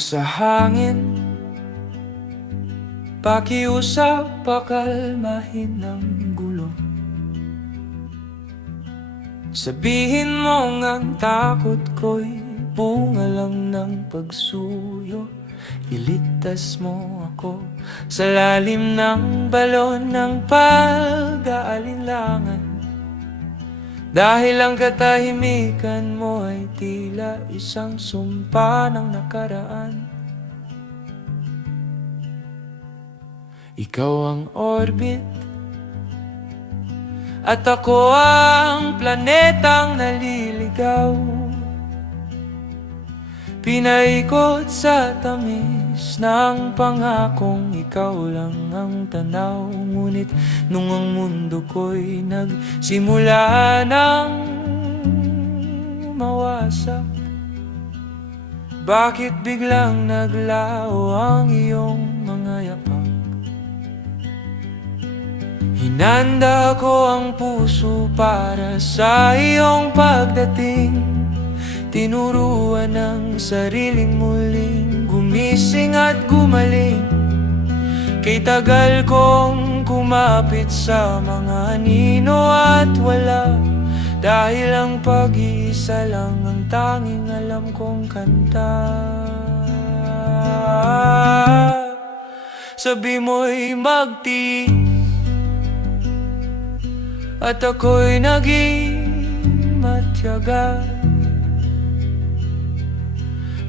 sa hangin, pakiusap, pakalmahin ng gulo. Sabihin mo ngang takot ko'y bunga lang ng pagsuyo. Ilitas mo ako sa lalim ng balon ng pag-aalinlangan. Dahil ang katahimikan mo ay tila isang sumpa ng nakaraan. Ikaw ang orbit at ako ang planetang naliligaw, pinaikot sa tamis ng pangakong ikaw lang ang tanaw. Ngunit nung ang mundo ko'y nagsimula ng mawasak, bakit biglang naglaho ang iyong mga yapak? Hinanda ko ang puso para sa iyong pagdating, tinuruan ng sariling muling gumising at gumaling. Kay tagal kong kumapit sa mga nino at wala, dahil ang pag-iisa lang ang tanging alam kong kanta. Sabi mo'y magtiis at ako'y naging matyaga.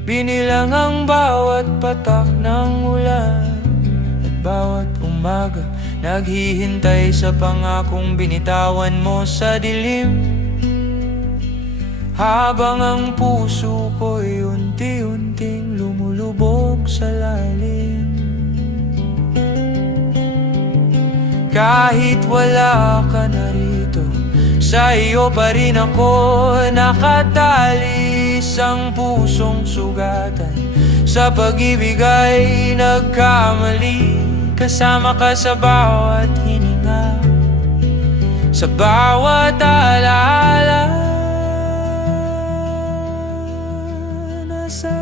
Binilang ang bawat patak ng ulan at bawat umaga, naghihintay sa pangakong binitawan mo sa dilim. Habang ang puso ko'y unti-unting lumulubog sa lalim. Kahit wala ka na rito, sa iyo pa rin ako nakatali. Isang pusong sugatan sa pag-ibig ay nagkamali. Kasama ka sa bawat hininga, sa bawat alaala. Nasa